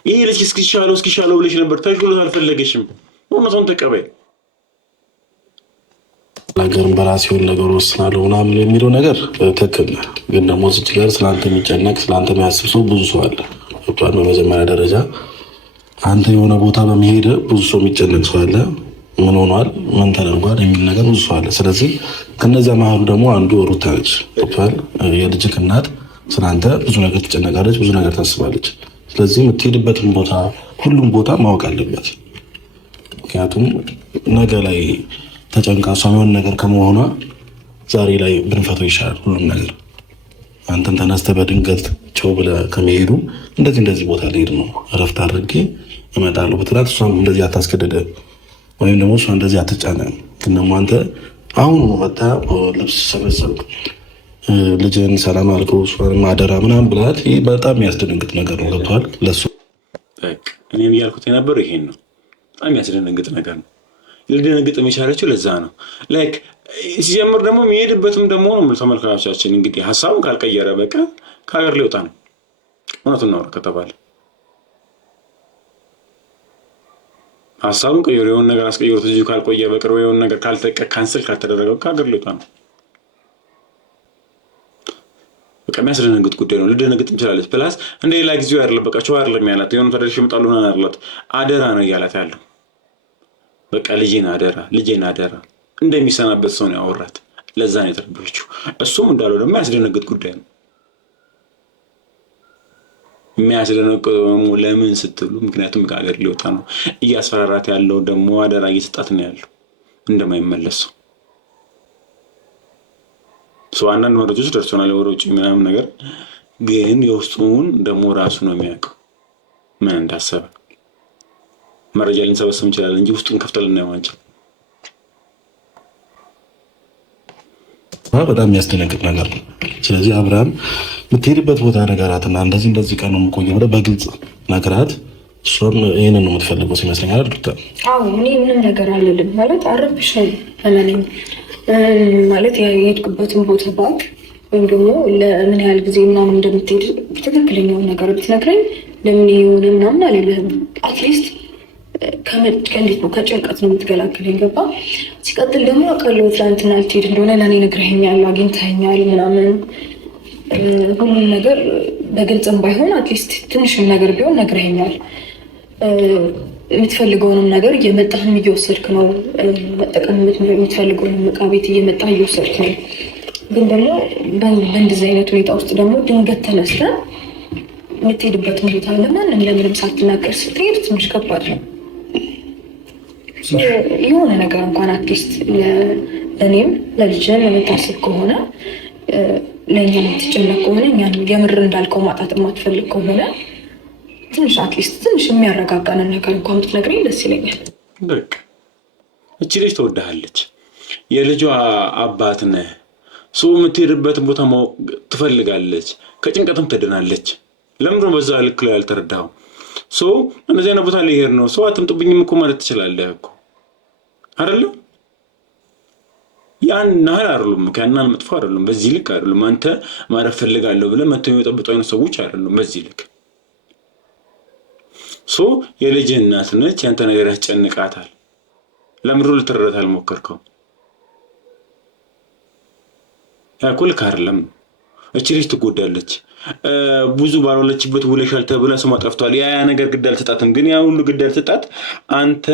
ይሄ ልጅ እስኪሻለው ብለሽ ነበር። ተሽሎት አልፈለገሽም። እውነቱን ተቀበይ። ነገርን በራሴውን ነገር ወስናለሁ ምናምን የሚለው ነገር ትክክል ነው። ግን ደግሞ እዚህ ጋር ስላንተ የሚጨነቅ ስላንተ የሚያስብ ሰው ብዙ ሰው አለ። ወጥቷል። በመጀመሪያ ደረጃ አንተ የሆነ ቦታ በመሄድ ብዙ ሰው የሚጨነቅ ሰው አለ። ምን ሆኗል፣ ምን ተደርጓል የሚል ነገር ብዙ ሰው አለ። ስለዚህ ከነዛ መሀሉ ደግሞ አንዱ ሩታ ነች። ወጥቷል። የልጅክ እናት ስላንተ ብዙ ነገር ትጨነቃለች፣ ብዙ ነገር ታስባለች። ስለዚህ የምትሄድበትን ቦታ ሁሉም ቦታ ማወቅ አለበት። ምክንያቱም ነገ ላይ ተጨንቃ እሷ የሆነ ነገር ከመሆኗ ዛሬ ላይ ብንፈተው ይሻላል ሁሉም ነገር። አንተን ተነስተህ በድንገት ቸው ብለህ ከመሄዱ እንደዚህ ቦታ ልሄድ ነው እረፍት አድርጌ እመጣለሁ ብትላት እሷም እንደዚህ አታስገደደ ወይም ደግሞ እሷ እንደዚህ አትጫነ። ግን ደግሞ አንተ አሁን መጣ ልብስ ሰበሰብ ልጅን ሰላም አልከው እሷን አደራ ምናምን ብላት፣ ይህ በጣም የሚያስደነግጥ ነገር ነው። ገብቶሃል? ለሱ እኔም እያልኩት የነበረው ይሄን ነው። በጣም የሚያስደነግጥ ነገር ነው። ልደነግጥ የሚቻለችው ለዛ ነው። ላይክ ሲጀምር ደግሞ የሚሄድበትም ደግሞ ነው። ተመልካቾቻችን እንግዲህ ሀሳቡን ካልቀየረ በቃ ከሀገር ሊወጣ ነው። እውነቱን ነው ከተባለ ሀሳቡን ቀይሮ የሆነ ነገር አስቀይሮት እዚሁ ካልቆየ በቅርቡ የሆነ ነገር ካንስል ካልተደረገ ከሀገር ሊወጣ ነው። በቃ የሚያስደነግጥ ጉዳይ ነው። ልደነግጥ እንችላለች። ፕላስ እንደ ሌላ ጊዜው አይደለም። በቃ ቸው አይደለም ያላት የሆነ ተደርሽ ይመጣሉ ና ያላት አደራ ነው እያላት ያለው። በቃ ልጄን አደራ እንደሚሰናበት ሰው ነው ያወራት። ለዛ ነው የተረበችው። እሱም እንዳለው ደግሞ ያስደነግጥ ጉዳይ ነው። የሚያስደነግጠው ደግሞ ለምን ስትሉ ምክንያቱም ከሀገር ሊወጣ ነው። እያስፈራራት ያለው ደግሞ አደራ እየሰጣት ነው ያለው እንደማይመለስ ሰው። አንዳንድ መረጃዎች ደርሶናል ወደ ውጭ ምናምን ነገር፣ ግን የውስጡን ደግሞ ራሱ ነው የሚያውቀው ምን እንዳሰበ። መረጃ ልንሰበስብ እንችላለን እንጂ ውስጡን ከፍተን ልናየው አንችልም። በጣም የሚያስደነግጥ ነገር ነው። ስለዚህ አብርሃም የምትሄድበት ቦታ ነገራትና እንደዚህ ቀን ነው የምቆየው ብለህ በግልጽ ነገራት። እሷም ይሄንን ነው የምትፈልገው ሲመስለኝ አይደል? አዎ እኔ ምንም ነገር አልልም ማለት አረብሻል አላለኝ ማለት የሄድክበትን ቦታ ባክ ወይም ደግሞ ለምን ያህል ጊዜ ምናምን እንደምትሄድ ትክክለኛውን ነገር ብትነግረኝ ለምን የሆነ ምናምን አልልህም። አትሊስት ከእንዴት ነው ከጭንቀት ነው የምትገላግለኝ። ገባ? ሲቀጥል ደግሞ አውቃለሁ ትናንትና ልትሄድ እንደሆነ ለእኔ ነግረኸኛል፣ አግኝተኸኛል ምናምን ሁሉም ነገር በግልጽም ባይሆን አትሊስት ትንሽም ነገር ቢሆን ነግረኸኛል። የምትፈልገውንም ነገር እየመጣህም እየወሰድክ ነው። መጠቀም የምትፈልገውንም ዕቃ ቤት እየመጣህ እየወሰድክ ነው። ግን ደግሞ በእንደዚህ አይነት ሁኔታ ውስጥ ደግሞ ድንገት ተነስተህ የምትሄድበትን ቦታ ለምንም ሳትናገር ስትሄድ ትንሽ ከባድ ነው። የሆነ ነገር እንኳን አትሊስት ለእኔም ለልጅን የምታስብ ከሆነ ለእኛ የምትጨነቅ ከሆነ እኛን የምር እንዳልከው ማጣት የማትፈልግ ከሆነ ትንሽ አትሊስት ትንሽ የሚያረጋጋንን ነገር እንኳን ብትነግረኝ ደስ ይለኛል። በቃ እቺ ልጅ ትወድሃለች፣ የልጇ አባት ነህ ሰው የምትሄድበትን ቦታ ማወቅ ትፈልጋለች፣ ከጭንቀትም ትድናለች። ለምንድነው በዛ ልክ ላይ ያልተረዳኸው? ሰው እንደዚህ አይነት ቦታ ላይ ሄድ ነው ሰው አትምጡብኝም እኮ ማለት ትችላለህ እኮ አይደለም? ያን ናህል አይደሉም፣ ከያናን መጥፎ አይደሉም፣ በዚህ ልክ አይደሉም። አንተ ማረፍ ፈልጋለሁ ብለህ መተው የሚጠብጡ አይነት ሰዎች አይደሉም በዚህ ልክ። ሰው የልጅ እናት ነች፣ ያንተ ነገር ያስጨንቃታል። ለምንድነው ልትረዳት አልሞከርከው? ያኮ ልክ አይደለም። እቺ ልጅ ትጎዳለች። ብዙ ባልወለችበት ውለሻል ተብላ ስሟ ጠፍቷል። ያ ነገር ግድ አልሰጣትም። ግን ያ ሁሉ ግድ አልሰጣት አንተ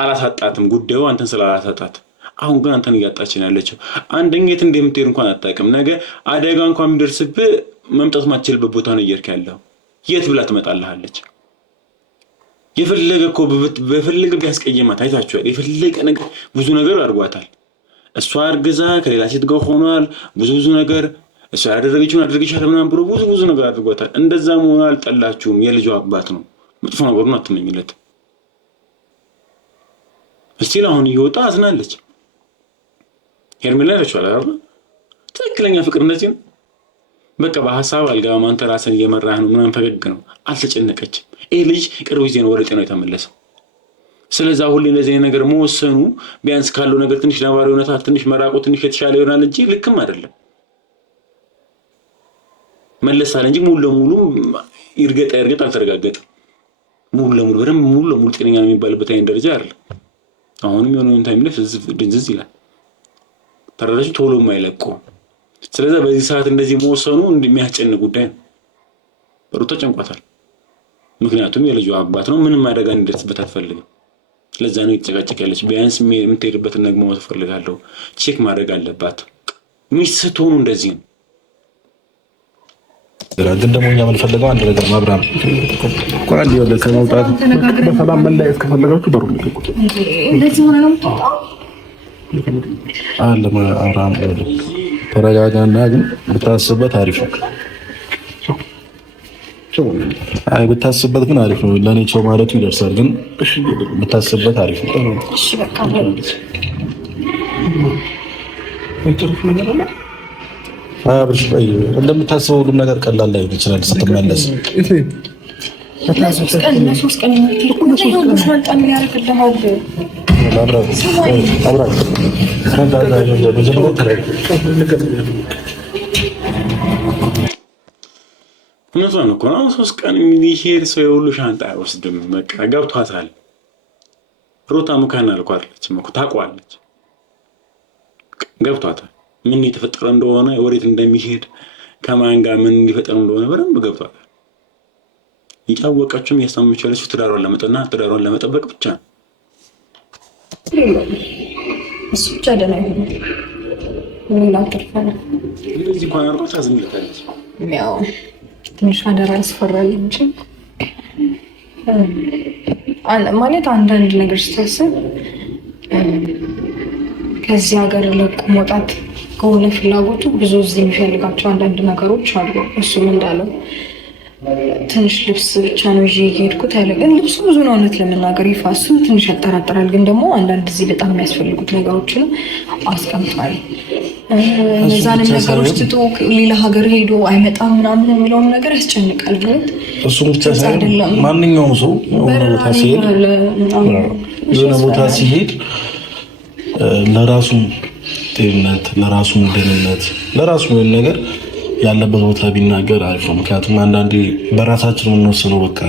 አላሳጣትም። ጉዳዩ አንተን ስላላሳጣት አሁን ግን አንተን እያጣችን ያለችው አንደኛ የት እንደምትሄድ እንኳን አታውቅም። ነገ አደጋ እንኳን የሚደርስብህ መምጣት ማትችልበት ቦታ ነው እየሄድክ ያለው። የት ብላ ትመጣልሃለች? የፈለገ እኮ በፈለገ ቢያስቀየማት አይታችኋል። የፈለገ ነገር ብዙ ነገር አድርጓታል። እሷ አርግዛ ከሌላ ሴት ጋር ሆኗል። ብዙ ነገር እሷ ያደረገችውን አድርገሻል ምናምን ብሎ ብዙ ነገር አድርጓታል። እንደዛ መሆን አልጠላችሁም። የልጇ አባት ነው። መጥፎ ነገሩን አትመኝለት። እስቲ አሁን እየወጣ አዝናለች። ሄርሜላ ያለችዋል አይደል? ትክክለኛ ፍቅር እንደዚህ ነው። በቃ በሐሳብ አልጋም አንተ ራስን እየመራህ ነው ምናምን ፈገግ ነው። አልተጨነቀችም። ይሄ ልጅ ቅርብ ጊዜ ነው ወደ ጤናው የተመለሰው። ስለዚህ ሁሌ እንደዚህ ነገር መወሰኑ ቢያንስ ካለው ነገር ትንሽ ነባሪ ሁኔታ ትንሽ መራቁ ትንሽ የተሻለ ይሆናል እንጂ ልክም አይደለም። መለሳል እንጂ ሙሉ ለሙሉ ይርገጣ አልተረጋገጠም። ሙሉ ለሙሉ ጤነኛ ነው የሚባልበት አይነት ደረጃ አይደለም። አሁንም የሆነውን ታይም ላይ ድንዝዝ ይላል። ተረዳችሁ? ቶሎ የማይለቁ። ስለዚህ በዚህ ሰዓት እንደዚህ መወሰኑ እንደሚያስጨንቅ ጉዳይ ነው። ሩታ ጨንቋታል። ምክንያቱም የልጇ አባት ነው። ምንም አደጋ እንዲደርስበት አትፈልግም። ለዛ ነው የተጨቃጨቅ ያለች። ቢያንስ የምትሄድበትን ነገር ማወቅ ትፈልጋለሁ። ቼክ ማድረግ አለባት። ሚስት ስትሆኑ እንደዚህ ነው። ግን ደግሞ እኛ የምንፈልገው አንድ ነገር ማብራም ቋል ይወለ ከመውጣት በሰላም መለያየት ከፈለጋችሁ በሩ ልትቆጡ እንደዚህ ሆነ ነው የምትወጣው። አለ አብርሃም ተረጋጋና፣ ግን ብታስብበት አሪፍ ነው። አይ ብታስብበት ግን አሪፍ ነው። ለኔ ቸው ማለቱ ይደርሳል፣ ግን ብታስብበት አሪፍ ነው። እሺ በቃ አብርሽ ቆይ፣ እንደምታስበው ሁሉም ነገር ቀላል ላይ ይችላል ስትመለስ። ለሶስት ቀን እውነቷን እኮ ነው። 3 ቀን የሚሄድ ሰው የሁሉ ሻንጣ አይወስድም። በቃ ገብቷታል። ሩታ ሙካና አልኳለች እኮ ታውቀዋለች። ገብቷታል። ምን እየተፈጠረ እንደሆነ ወዴት እንደሚሄድ ከማን ጋር ምን እንዲፈጠር እንደሆነ በደንብ ገብቷታል። እያወቀችም እያሳመች ያለችው ትዳሯን ለመጠበቅ ብቻ ነው። እሱ ብቻ ደህና ይሆናል። ምን ላተርፈና እንደዚህ እንኳን አርቆ ታዝምልታለች። ያው ትንሽ አደራ ያስፈራል እንጂ ማለት አንዳንድ ነገር ስታስብ ከዚህ ሀገር ለቆ መውጣት ከሆነ ፍላጎቱ ብዙ እዚህ የሚፈልጋቸው አንዳንድ ነገሮች አሉ። እሱም እንዳለው ትንሽ ልብስ ብቻ ነው ይዤ የሄድኩት ያለ፣ ግን ልብሱ ብዙ ነው እውነት ለመናገር ይፋሱ ትንሽ ያጠራጥራል። ግን ደግሞ አንዳንድ እዚህ በጣም የሚያስፈልጉት ነገሮችንም አስቀምጧል። እነዛንም ነገሮች ትቶ ሌላ ሀገር ሄዶ አይመጣም ምናምን የሚለውን ነገር ያስጨንቃል። ብለት እሱም ብቻ ሳይሆን ማንኛውም ሰው የሆነ ቦታ ሲሄድ ለራሱ ጤንነት፣ ለራሱ ደህንነት፣ ለራሱ የሆነ ነገር ያለበት ቦታ ቢናገር አሪፍ ነው። ምክንያቱም አንዳንዴ በራሳችን የምንወስነው በቃ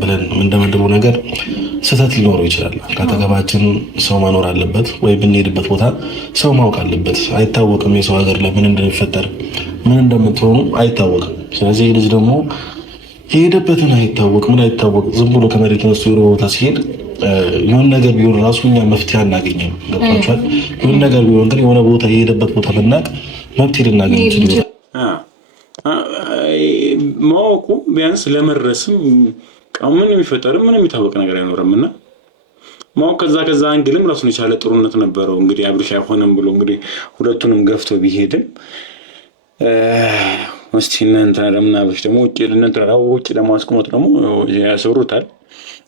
ብለን የምንደመድበው ነገር ስህተት ሊኖረው ይችላል። ከአጠገባችን ሰው መኖር አለበት፣ ወይ ብንሄድበት ቦታ ሰው ማወቅ አለበት። አይታወቅም የሰው ሀገር ላይ ምን እንደሚፈጠር ምን እንደምትሆኑ አይታወቅም። ስለዚህ ይህ ልጅ ደግሞ የሄደበትን አይታወቅ ምን አይታወቅ ዝም ብሎ ከመሬት ተነስቶ የሆነ ቦታ ሲሄድ የሆነ ነገር ቢሆን ራሱ እኛ መፍትሄ አናገኝም። ገብቷችኋል? የሆነ ነገር ቢሆን ግን የሆነ ቦታ የሄደበት ቦታ ብናቅ መፍትሄ ልናገኝ ይችላል። ማወቁ ቢያንስ ለመድረስም ምን የሚፈጠርም ምን የሚታወቅ ነገር አይኖርም እና ማወቅ ከዛ አንግልም ራሱን የቻለ ጥሩነት ነበረው። እንግዲህ አብርሽ አይሆንም ብሎ እንግዲህ ሁለቱንም ገፍቶ ቢሄድም እስቲ እናንተ ለምን አብርሽ ደግሞ ውጭ ደግሞ አስቆሞት ደግሞ ያሰሩታል።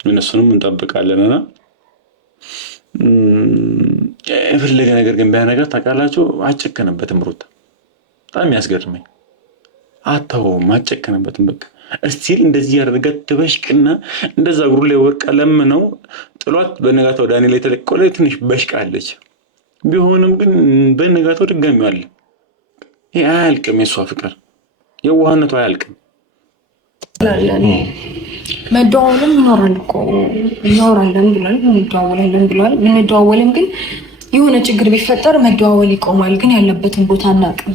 እነሱንም እንጠብቃለንና የፈለገ ነገር ግን ቢያነጋት ታውቃላችሁ፣ አጨከነበትም ሩታ በጣም ያስገርመኝ። አታውም አጨከነበትም። በቃ እስቲል እንደዚህ ያደረጋት ትበሽቅና እንደዛ እግሩ ላይ ወርቃ ለምነው ጥሏት በነጋታው ዳንኤል ላይ ተለቀቀ። ትንሽ በሽቃለች። ቢሆንም ግን በነጋታው ድጋሚው አለ። ይሄ አያልቅም። የሷ ፍቅር የዋህነቱ አያልቅም። መደዋወልም ይኖራል እኮ እናወራለን ብሏል፣ እንደዋወላለን ብሏል። እንደዋወልም ግን የሆነ ችግር ቢፈጠር መደዋወል ይቆማል። ግን ያለበትን ቦታ አናውቅም።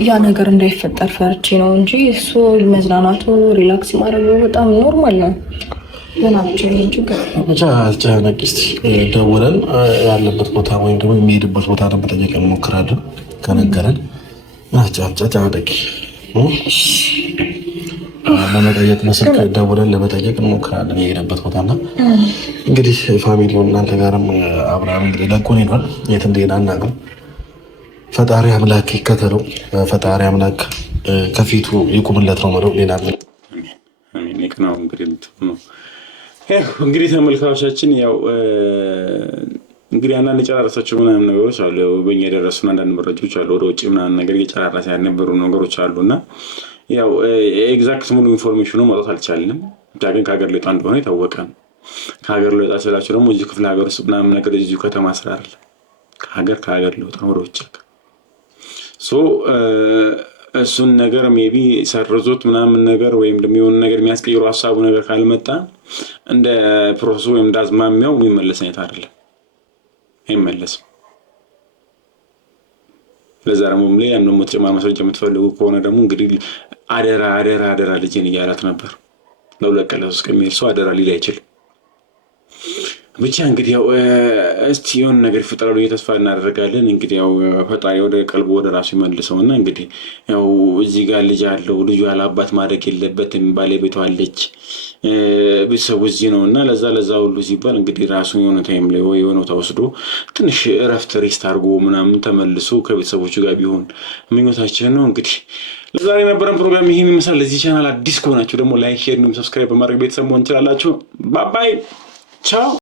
ያ ነገር እንዳይፈጠር ፈርቼ ነው እንጂ እሱ መዝናናቱ ሪላክስ ማድረጉ በጣም ኖርማል ነው። ብቻ አልጨነቂ። እስኪ ደውለን ያለበት ቦታ ወይም ደግሞ የሚሄድበት ቦታ ለመጠየቅ እንሞክራለን። ከነገረን ጨነቂ ለመጠየቅ በስልክ ደውለን ለመጠየቅ እንሞክራለን የሄደበት ቦታና እንግዲህ ፋሚሊውን እናንተ ጋርም አብርሃም እንግዲህ ለቆን ሄዷል። የት እንደሄደ አናውቅም። ፈጣሪ አምላክ ይከተለው። ፈጣሪ አምላክ ከፊቱ ይቁምለት ነው ማለት ሌላ ምን ነው። እንግዲህ ተመልካቾቻችን ያው እንግዲህ አንዳንድ የጨራረሳቸው ምናምን ነገሮች አሉ። በእኛ የደረሱን አንዳንድ መረጃዎች አሉ። ወደ ውጭ ምናምን ነገር እየጨራረሰ ያልነበሩ ነገሮች አሉና ያው ኤግዛክት ሙሉ ኢንፎርሜሽኑ ማውጣት አልቻልንም። ብቻ ግን ከሀገር ሊወጣ እንደሆነ የታወቀ ነው። ከሀገር ሊወጣ ስላቸው ደግሞ እዚሁ ክፍለ ሀገር ውስጥ ምናምን ነገር እዚሁ ከተማ ስራ አይደለም። ከሀገር ሊወጣ ወደ ውጭ እሱን ነገር ሜቢ ሰርዞት ምናምን ነገር ወይም ደግሞ የሆነ ነገር የሚያስቀይሩ ሀሳቡ ነገር ካልመጣ እንደ ፕሮሰሱ ወይም እንደ አዝማሚያው የሚመለስ አይነት አይደለም። አይመለስም። ለዛ ደግሞ ያን ደግሞ ተጨማሪ ማስረጃ የምትፈልጉ ከሆነ ደግሞ እንግዲህ አደራ ልጄን እያላት ነበር። ለሁለት ቀን ለሶስት ቀን የሚሄድ ሰው አደራ ሊል አይችልም። ብቻ እንግዲህ ያው እስቲ የሆነ ነገር ይፈጠራሉ ተስፋ እናደርጋለን። እንግዲህ ያው ፈጣሪ ወደ ቀልቡ ወደ ራሱ ይመልሰውና እንግዲህ ያው እዚህ ጋር ልጅ አለው። ልጁ ያለ አባት ማድረግ የለበትም። ባለቤቷ አለች፣ ቤተሰቡ እዚህ ነውና ለዛ ሁሉ ሲባል እንግዲህ ራሱ የሆነ ታይም ላይ ወይ የሆነ ተወስዶ ትንሽ እረፍት ሪስት አድርጎ ምናምን ተመልሶ ከቤተሰቦቹ ጋር ቢሆን ምኞታችን ነው። እንግዲህ ለዛሬ የነበረን ፕሮግራም ይሄን ይመስላል። ለዚህ ቻናል አዲስ ከሆናችሁ ደግሞ ላይክ፣ ሼር፣ ሰብስክራይብ በማድረግ ቤተሰብ መሆን ትችላላችሁ። ባባይ ቻው።